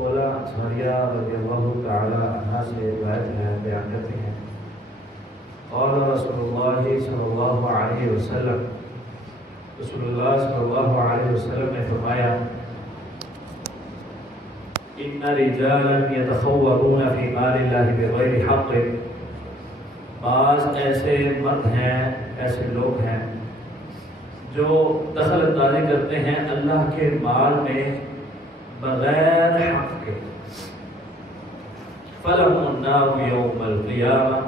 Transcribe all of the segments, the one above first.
خولا انصاریہ رضی اللہ تعالی عنہ سے روایت ہے، بیان کرتے ہیں قال رسول اللہ صلی اللہ علیہ وسلم، رسول اللہ صلی اللہ علیہ وسلم نے فرمایا ان رجالا یتخوضون فی مال اللہ بغیر حق، بعض ایسے مرد ہیں، ایسے لوگ ہیں جو دخل اندازی کرتے ہیں اللہ کے مال میں بغیر حق کے، فلہم النار یوم القیامہ،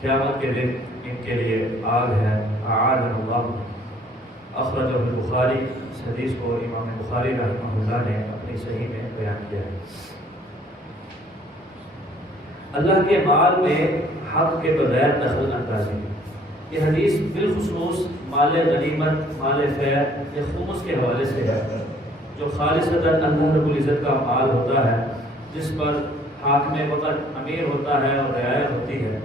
قیامت کے دن ان کے لیے آگ ہے، اعاذنا اللہ۔ اخرجہ البخاری، اس حدیث کو امام بخاری رحمہ اللہ نے اپنی صحیح میں بیان کیا ہے۔ اللہ کے مال میں حق کے بغیر دخل اندازی، یہ حدیث بالخصوص مال غنیمت، مال فیع یا خمس کے حوالے سے ہے، جو خالصتاً اللہ رب العزت کا مال ہوتا ہے، جس پر حاکم وقت امیر ہوتا ہے اور رعایا ہوتی ہے،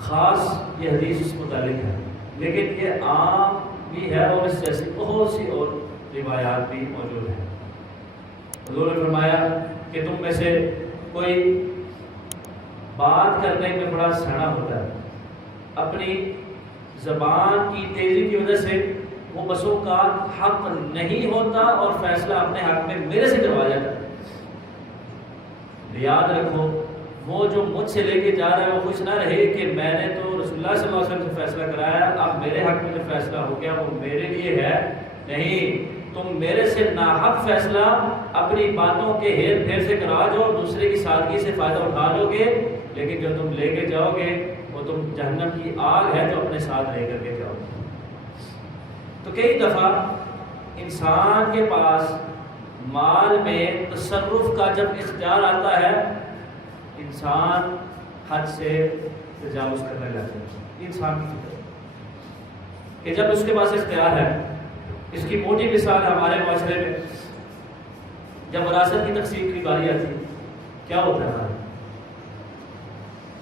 خاص یہ حدیث اس متعلق ہے، لیکن یہ عام بھی ہے اور اس جیسی بہت سی اور روایات بھی موجود ہیں۔ حضور نے فرمایا کہ تم میں سے کوئی بات کرنے میں بڑا سڑا ہوتا ہے، اپنی زبان کی تیزی کی وجہ سے وہ بسوں کا حق نہیں ہوتا اور فیصلہ اپنے حق میں میرے سے کروا جاتا ہے۔ یاد رکھو، وہ جو مجھ سے لے کے جا رہا ہے وہ خوش نہ رہے کہ میں نے تو رسول اللہ صلی اللہ علیہ وسلم سے فیصلہ کرایا، اب میرے حق میں جو فیصلہ ہو گیا وہ میرے لیے ہے۔ نہیں، تم میرے سے ناحق فیصلہ اپنی باتوں کے ہیر پھیر سے کرا جو اور دوسرے کی سادگی سے فائدہ اٹھا لو گے، لیکن جو تم لے کے جاؤ گے وہ تم جہنم کی آگ ہے جو اپنے ساتھ لے کر کے جاؤ گے۔ تو کئی دفعہ انسان کے پاس مال میں تصرف کا جب اختیار آتا ہے، انسان حد سے تجاوز کرنے لگتا ہے۔ انسان کی فطرت کہ جب اس کے پاس اختیار ہے، اس کی موٹی مثال ہمارے معاشرے میں جب وراثت کی تقسیم کی باری آتی کیا ہوتا ہے؟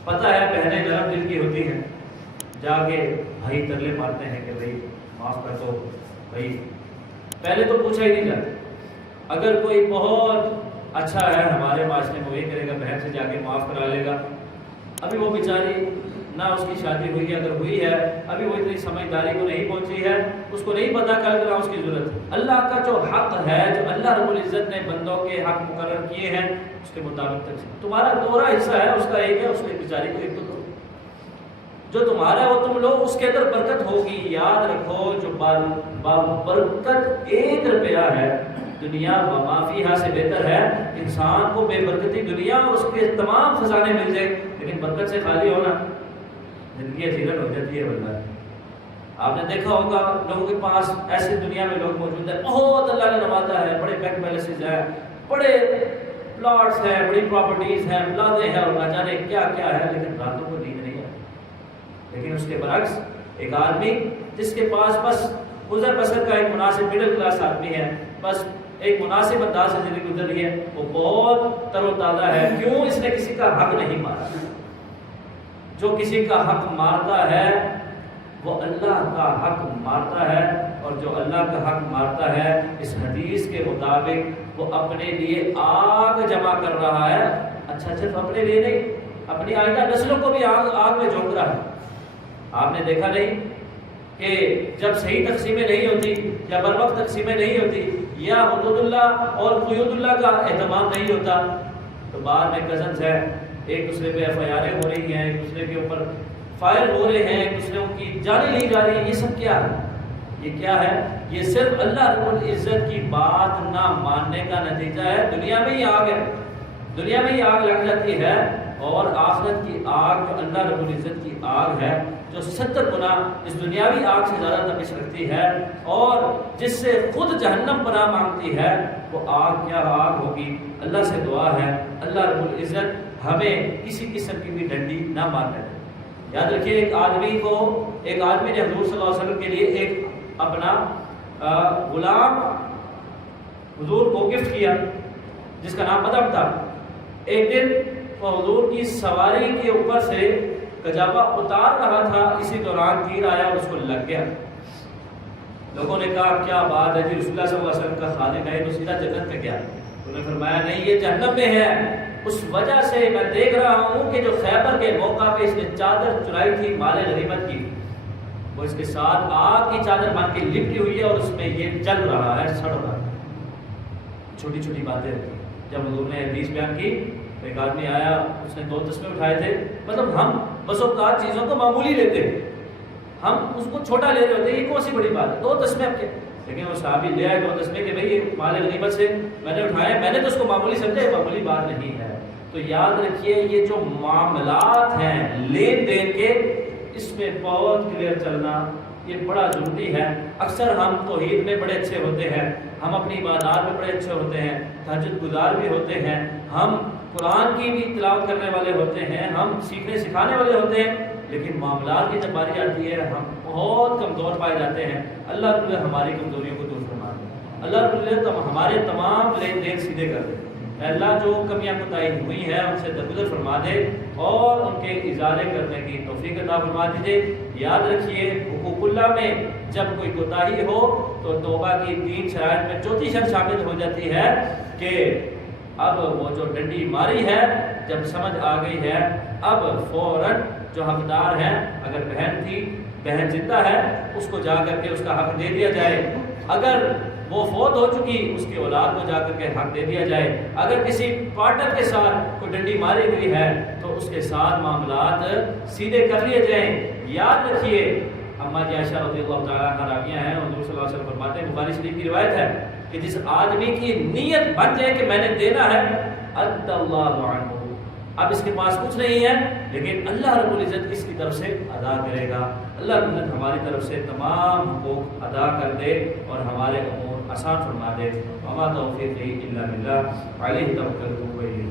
پتہ ہے بہنیں نرم دل کی ہوتی ہیں، جا کے بھائی ترلے مارتے ہیں کہ بھائی معاف کر دو بھائی، پہلے تو پوچھا ہی نہیں جاتا۔ اگر کوئی بہت اچھا ہے ہمارے معاشرے میں، وہی کرے گا، بہن سے جا کے معاف کرا لے گا۔ ابھی وہ بیچاری نہ اس کی شادی ہوئی ہے، اگر ہوئی ہے ابھی وہ اتنی سمجھداری کو نہیں پہنچی ہے، اس کو نہیں پتا کل کہاں اس کی ضرورت ہے۔ اللہ کا جو حق ہے، جو اللہ رب العزت نے بندوں کے حق مقرر کیے ہیں، اس کے مطابق تقسیم۔ تمہارا دوہرا حصہ ہے، اس کا ایک ہے، اس کی بیچاری کو ایک دو، جو تمہارا ہے وہ تم لو، اس کے اندر برکت ہوگی۔ یاد رکھو، جو برکت 1 روپیہ ہے دنیا و ما فیہا سے بہتر ہے انسان کو بے برکتی دنیا اور اس کے تمام خزانے مل جائے، لیکن برکت سے خالی ہونا زندگی حیران ہو جاتی ہے بندہ۔ آپ نے دیکھا ہوگا لوگوں کے پاس ایسے دنیا میں لوگ موجود ہیں، بہت اللہ نے نوازا ہے، بڑے بینک بیلنسز ہیں، بڑے پلاٹس ہیں، بڑی پراپرٹیز ہیں، پلازے ہیں اور نہ جانے کیا کیا ہے، لیکن راتوں کو نیند نہیں آتی۔ لیکن اس کے برعکس ایک آدمی جس کے پاس بس گزر بسر کا ایک مناسب مڈل کلاس آدمی ہے، بس ایک مناسب انداز سے زندگی گزر رہی ہے، وہ بہت تر و تازہ ہے۔ کیوں؟ اس نے کسی کا حق نہیں مارا۔ جو کسی کا حق مارتا ہے وہ اللہ کا حق مارتا ہے، اور جو اللہ کا حق مارتا ہے اس حدیث کے مطابق وہ اپنے لیے آگ جمع کر رہا ہے۔ اچھا، صرف اپنے لیے نہیں، اپنی آئندہ نسلوں کو بھی آگ میں جھونک رہا ہے۔ آپ نے دیکھا نہیں کہ جب صحیح تقسیمیں نہیں ہوتی یا بر وقت تقسیمیں نہیں ہوتی یا حدود اللہ اور قیود اللہ کا اہتمام نہیں ہوتا، تو بعد میں کزنز ہیں، ایک دوسرے پہ FIR ہو رہی ہیں، ایک دوسرے کے اوپر فائر ہو رہے ہیں، ایک دوسرے کی جانیں لی جا رہی ہیں۔ یہ سب کیا ہے؟ یہ کیا ہے؟ یہ صرف اللہ رب العزت کی بات نہ ماننے کا نتیجہ ہے۔ دنیا میں ہی آگ ہے، دنیا میں ہی آگ لگ جاتی ہے، اور آخرت کی آگ جو اللہ رب العزت کی آگ ہے، جو 70 گنا اس دنیاوی آگ سے زیادہ تپش رکھتی ہے اور جس سے خود جہنم پناہ مانگتی ہے، وہ آگ کیا آگ ہوگی۔ اللہ سے دعا ہے اللہ رب العزت ہمیں کسی قسم کی بھی ڈنڈی نہ مارنے دے۔ یاد رکھیے، ایک آدمی نے حضور صلی اللہ علیہ وسلم کے لیے ایک اپنا غلام حضور کو گفٹ کیا جس کا نام مدب تھا۔ ایک دن وہ حضور کی سواری کے اوپر سے کجاوا اتار رہا تھا، اسی دوران تیر آیا اور اس کو لگ گیا۔ لوگوں نے کہا کیا بات ہے جی، رسول اللہ صلی اللہ علیہ وسلم کا خادم ہے تو سیدھا جنت میں گیا۔ انہوں نے فرمایا نہیں یہ جہنم میں ہے، اس وجہ سے میں دیکھ رہا ہوں کہ جو خیبر کے موقع پہ اس نے چادر چرائی تھی مال غنیمت کی، وہ اس کے ساتھ آگ کی چادر بن کے لپٹی ہوئی ہے اور اس میں یہ جل رہا ہے، سڑ رہا ہے۔ چھوٹی چھوٹی باتیں ہوتی ہیں۔ جب حضور نے حدیث بیان کی، ایک آدمی آیا، اس نے 2 تسمے اٹھائے تھے۔ مطلب ہم بس اوقات چیزوں کو معمولی لیتے ہیں، ہم اس کو چھوٹا لے رہے ہوتے ہیں، یہ کون سی بڑی بات ہے، 2 تسمے اب کے، لیکن وہ صحابی لے آئے 2 تسمے کہ بھائی یہ مال غنیمت سے میں نے اٹھایا، میں نے تو اس کو معمولی سمجھا، یہ معمولی بات نہیں ہے۔ تو یاد رکھیے یہ جو معاملات ہیں لین دین کے، اس میں بہت کلیئر چلنا یہ بڑا ضروری ہے۔ اکثر ہم توحید میں بڑے اچھے ہوتے ہیں، ہم اپنی عبادات میں بڑے اچھے ہوتے ہیں، تہجد گزار بھی ہوتے ہیں، ہم قرآن کی بھی تلاوت کرنے والے ہوتے ہیں، ہم سیکھنے سکھانے والے ہوتے ہیں، لیکن معاملات کی جب باری آتی ہے ہم بہت کمزور پائے جاتے ہیں۔ اللہ رب العزت ہماری کمزوریوں کو دور فرما دے، اللہ رب العزت ہمارے تمام لین دین سیدھے کر دے۔ اللہ جو کمیاں کوتاہی ہوئی ہیں ان سے درگزر فرما دے اور ان کے ازالے کرنے کی توفیق عطا فرما دیجیے۔ یاد رکھیے حقوق اللہ میں جب کوئی کوتاہی ہو تو توبہ کی 3 شرائط میں 4تھی شرط شامل ہو جاتی ہے کہ اب وہ جو ڈنڈی ماری ہے جب سمجھ آ گئی ہے، اب فوراً جو حقدار ہیں، اگر بہن تھی، بہن زندہ ہے، اس کو جا کر کے اس کا حق دے دیا جائے، اگر وہ فوت ہو چکی اس کی اولاد کو جا کر کے حق دے دیا جائے، اگر کسی پارٹنر کے ساتھ کوئی ڈنڈی ماری ہوئی ہے تو اس کے ساتھ معاملات سیدھے کر لیے جائیں۔ یاد رکھیے اما جی عائشہ رضی اللہ تعالیٰ عنہ راویہ ہیں، حضور صلی اللہ علیہ وسلم فرماتے ہیں، بخاری شریف کی روایت ہے کہ جس آدمی کی نیت بن جائے کہ میں نے دینا ہے، ادى اللہ عنہ، اب اس کے پاس کچھ نہیں ہے لیکن اللہ رب العزت اس کی طرف سے ادا کرے گا۔ اللہ رب العزت ہماری طرف سے تمام حقوق ادا کر دے اور ہمارے امور آسان فرما دے۔ وما توفیقی الا باللہ، علیہ توکلت و الیہ